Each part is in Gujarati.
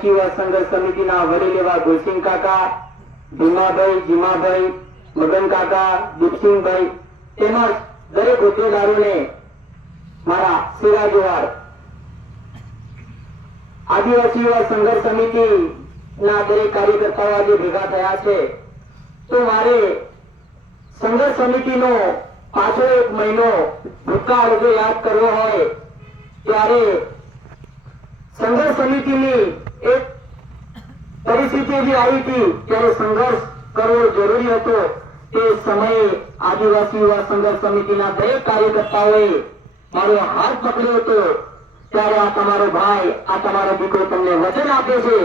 આદિવાસી યુવા સંઘર્ષ સમિતિના વડીલ એવા ગુલસિંહ કાકા, ભીમાભાઈ, જીમાભાઈ, મગન કાકા, દીપસિંહભાઈ તેમજ દરેક હોદ્દેદારોને મારા સેવા જોહાર। આદિવાસી યુવા સંઘર્ષ સમિતિ ના દરેક કાર્યકર્તાઓ આજે ભેગા થયા છે તો મારે સંઘર્ષ સમિતિનો પાછો એક મહિનો ભૂતકાળ જો યાદ કરવો હોય ત્યારે સંઘર્ષ સમિતિની એક પરિસ્થિતિ જે આવી હતી ત્યારે સંઘર્ષ કરવો જરૂરી હતો। તે સમયે આદિવાસી યુવા સંઘર્ષ સમિતિના દરેક કાર્યકર્તાઓએ મારો હાથ પકડ્યો હતો। ત્યારે આ તમારો ભાઈ, આ તમારો દીકરો તમને વચન આપે છે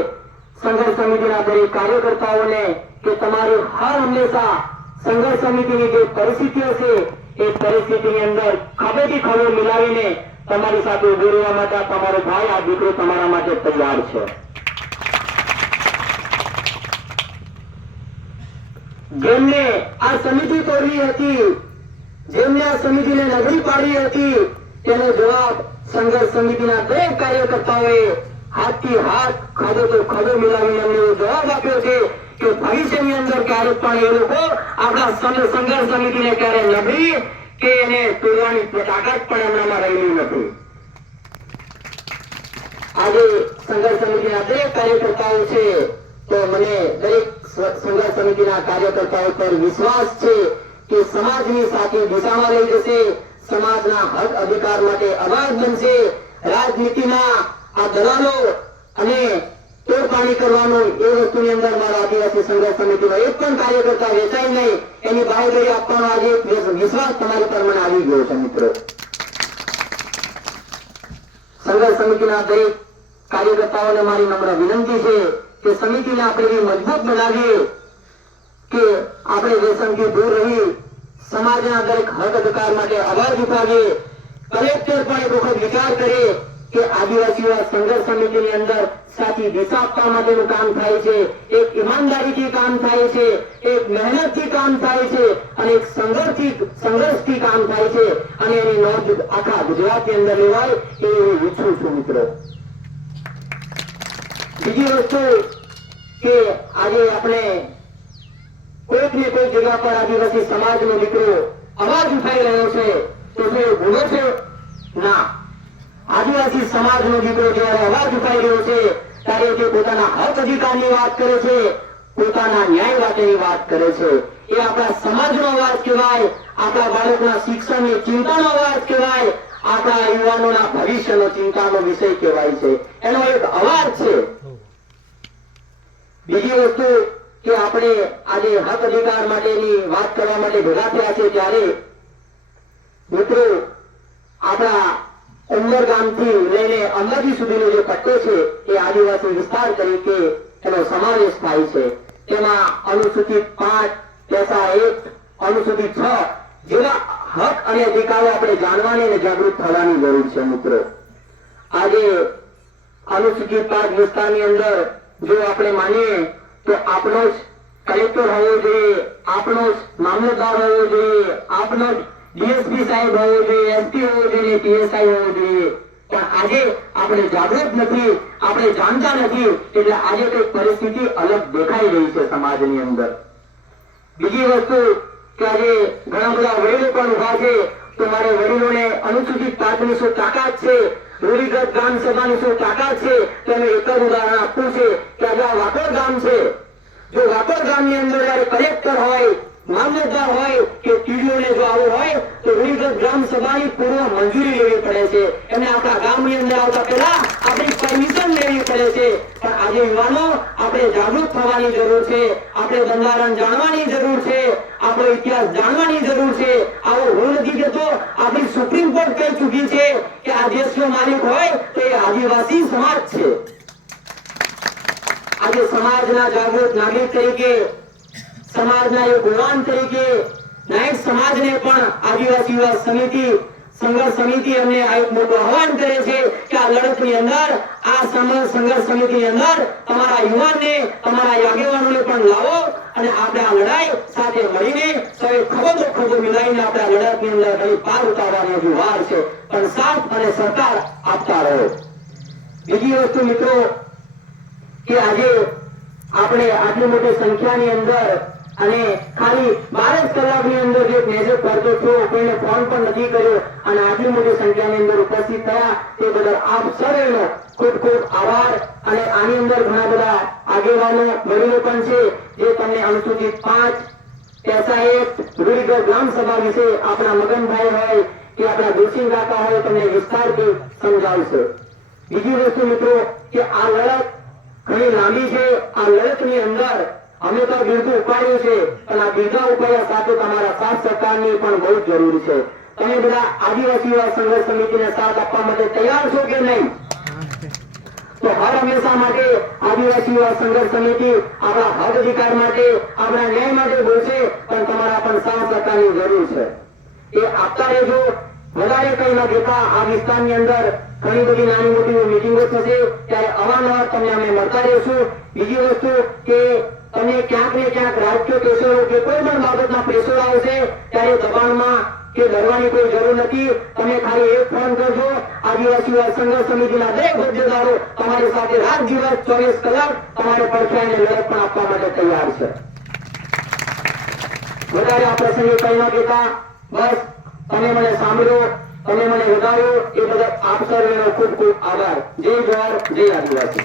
સંઘર્ષ સમિતિના દરેક કાર્યકર્તાઓને કે તમારે હર હંમેશા સંઘર્ષ સમિતિની જે પરિસ્થિતિઓ છે એ પરિસ્થિતિની અંદર ખભેથી ખભો મિલાવીને તમારી સાથે ઉભો રહેવા માટે તમારો ભાઈ, આ દીકરો તમારા માટે તૈયાર છે। જેમને આ સમિતિ તોડવી હતી, જેમને આ સમિતિને નબળી પાડવી હતી તેનો જવાબ સંઘર્ષ સમિતિના દરેક કાર્યકર્તાઓએ હાથથી હાથ, ખભે તો ખભો મિલાવીને અમને જવાબ આપ્યો છે કે ભવિષ્યની અંદર ક્યારેક પણ એ લોકો આપણા સંઘર્ષ સમિતિને ક્યારે નબળી કે એને તોડવાની તાકાત પણ એમનામાં રહેલી નથી। આજે સંઘર્ષ સમિતિના દરેક કાર્યકર્તાઓ છે તો મને દરેક સંઘર્ષ સમિતિના કાર્યકર્તાઓ પર વિશ્વાસ છે કે સમાજની સાથે દિશામાં લઈ જશે, સમાજના હક અધિકાર માટે અવાજ બનશે। રાજનીતિમાં આ દલાલો અને તોડપાણી કરવાનું એ વસ્તુની અંદર મારા આદિવાસી સંઘર્ષ સમિતિનો એક પણ કાર્યકર્તા વેચાય નહીં, એની બાહેધરી આપવાનો આજે વિશ્વાસ તમારી પર મને આવી ગયો છે। મિત્રો, સંઘર્ષ સમિતિના દરેક કાર્યકર્તાઓને મારી નમ્ર વિનંતી છે કે સમિતિને આપણે એવી મજબૂત બનાવીએ કે આપણે વ્યસનથી દૂર રહી સમાજના દરેક હક અધિકાર માટે અવાજ ઉઠાવીએ। કલેક્ટર પણ એક વખત વિચાર કરે કે આદિવાસી સંઘર્ષ સમિતિની અંદર સાચી દિશા આપવા માટેનું કામ થાય છે, એક ઈમાનદારીથી કામ થાય છે, એક મહેનતથી કામ થાય છે અને એક સંઘર્ષથી કામ થાય છે અને એની નોંધ આખા ગુજરાતની અંદર લેવાય એ હું ઈચ્છું છું। મિત્રો, બીજી વસ્તુ કે આજે આપણે કોઈક ને કોઈક જગ્યા પર આદિવાસી સમાજનો દીકરો અવાજ ઉઠાઈ રહ્યો છે તો શું એ ગુનો છે? ના। આદિવાસી સમાજનો દીકરો જયારે અવાજ ઉઠાઈ રહ્યો છે ત્યારે તે પોતાના હક અધિકારની વાત કરે છે, પોતાના ન્યાય માટેની વાત કરે છે। એ આપણા સમાજનો અવાજ કહેવાય, આપણા બાળકના શિક્ષણની ચિંતાનો અવાજ કહેવાય, આપણા યુવાનોના ભવિષ્યનો ચિંતાનો વિષય કહેવાય છે, એનો એક અવાજ છે। બીજી વસ્તુ કે આપણે આજે હક અધિકાર માટેની વાત કરવા માટે ભેગા થયા છે ત્યારે મિત્રો આપણા ઉમરગામથી લઈને અંબાજી સુધીનો જે પટ્ટો છે એ આદિવાસી વિસ્તાર તરીકે એનો સમાવેશ થાય છે। તેમાં અનુસૂચિત 5, 1, અનુસૂચિત 6 જેવા હક અને અધિકારો આપણે જાણવાની અને જાગૃત થવાની જરૂર છે। મિત્રો, આજે અનુસૂચિત 5 વિસ્તારની અંદર જો આપણે માનીએ તો આપણો જ કલેક્ટર હોવો જોઈએ, આપણો જ મામલતદાર હોવો જોઈએ, આપણો જ ડીએસપી સાહેબ હોવો જોઈએ, એસપી હોવો જોઈએ, પીએસઆઈ હોવો જોઈએ, પણ આજે આપણે જાગૃત નથી, આપણે જાણતા નથી એટલે આજે કઈ પરિસ્થિતિ અલગ દેખાઈ રહી છે સમાજની અંદર। બીજી વસ્તુ કે આજે ઘણા બધા વડીલો પણ ઉભા છે તો મારે વડીલોને અનુસૂચિત 5ની શું તાકાત છે, રૂઢિગત ગ્રામ સભાની શું તાકાત છે તેનું એક જ ઉદાહરણ આપવું છે કે આજે આ વાકોર ગામ છે। જો વાકોર ગામની અંદર જયારે કલેક્ટર હોય, મામલતદાર હોય કે ટીડીઓને જો આવું હોય તો રૂઢિગત ગ્રામ સભાની પૂર્વ મંજૂરી લેવી પડે છે, એમને આપણા ગામની અંદર આવતા પહેલા આપણી પરમિશન લેવી પડે છે। પણ આજે યુવાનો આપણે જાગૃત થવાની જરૂર છે, આપણે બંધારણ જાણવાની જરૂર છે, આપણો ઇતિહાસ જાણવાની જરૂર છે। આવો હું નથી કહેતો, આપણી સુપ્રીમ કોર્ટ કહી ચૂકી છે કે આ દેશનો માલિક હોય તો એ આદિવાસી સમાજ છે। આજે સમાજના જાગૃત નાગરિક તરીકે, સમાજના એક યુવાન તરીકે નાયક સમાજને પણ આદિવાસી યુવા સમિતિ, સંઘર્ષ સમિતિ અમને આ એક મોટું આહવાન કરે છે કે આ લડતની અંદર, આ સંઘર્ષ સમિતિની અંદર તમારા યુવાનને, તમારા આગેવાનોને પણ લાવો અને આપણે આ લડાઈ સાથે મળીને સૌએ ખભો ખભો મિલાવીને આપણે આ લડતની અંદર ઘણી પાર ઉતારવાનો હજુ વાર છે, પણ સાથ અને સહકાર આપતા રહો। બીજી વસ્તુ મિત્રો કે આજે આપણે આટલી મોટી સંખ્યાની અંદર અને ખાલી 12 કલાકની અંદર જે મેસેજ કરતો છો, કોઈને ફોન પણ નથી કર્યો અને આટલી મોટી સંખ્યાની અંદર ઉપસ્થિત થયા તે બદલ આપ સર્વેનો ખૂબ ખૂબ આભાર. અને આની અંદર ઘણા બધા આગેવાનો વડીલો પણ છે જે તમને અનુસૂચિત 5 SIF રૂડીગઢ ગ્રામ સભા વિશે આપણા મગનભાઈ હોય કે આપણા દુલસિંહ કાકા હોય તમને વિસ્તારથી સમજાવશે. બીજી વસ્તુ મિત્રો કે આ લડત ઘણી લાંબી છે. આ લડતની અંદર અમે તો બિરદું ઉપાડ્યું છે પણ આ બીજા ઉપાડ્યા સાથે તમારા સાથ સહકારની પણ બહુ જરૂર છે. તમે બધા આદિવાસી યુવા સંઘર્ષ સમિતિને સાથ આપવા માટે તૈયાર છો કે નહીં? તો હર હંમેશા માટે આદિવાસી યુવા સંઘર્ષ સમિતિ આપણા હક અધિકાર માટે, આપણા ન્યાય માટે બોલશે, પણ તમારા પણ સાથ સહકારની જરૂર છે. એ આપતા રહેજો. વધારે કઈ ન કહેતા આ વિસ્તારની અંદર ઘણી બધી નાની મોટી મીટિંગો થશે ત્યારે અવારનવાર તમને અમે મળતા રહીશું. બીજી વસ્તુ કે તમને ક્યાંક ને ક્યાંક રાજકીય પ્રેશરો કે કોઈ પણ બાબતના પ્રેશર આવશે ત્યારે દબાણમાં કે ડરવાની કોઈ જરૂર નથી. તમે ખાલી એક ફોન કરજો. આદિવાસી યુવા સંઘર્ષ સમિતિના દરેક હોદ્દેદારો તમારી સાથે રાત દિવસ 24 કલાક તમારે પડખાઈને લડત પણ આપવા માટે તૈયાર છે. વધારે આ પ્રસંગે કઈ ન કહેતા બસ તમે મને સાંભળ્યો, તમે મને વધાર્યો એ બદલ આપ સર્વેનો ખૂબ ખૂબ આભાર. જય જવાહર, જય આદિવાસી.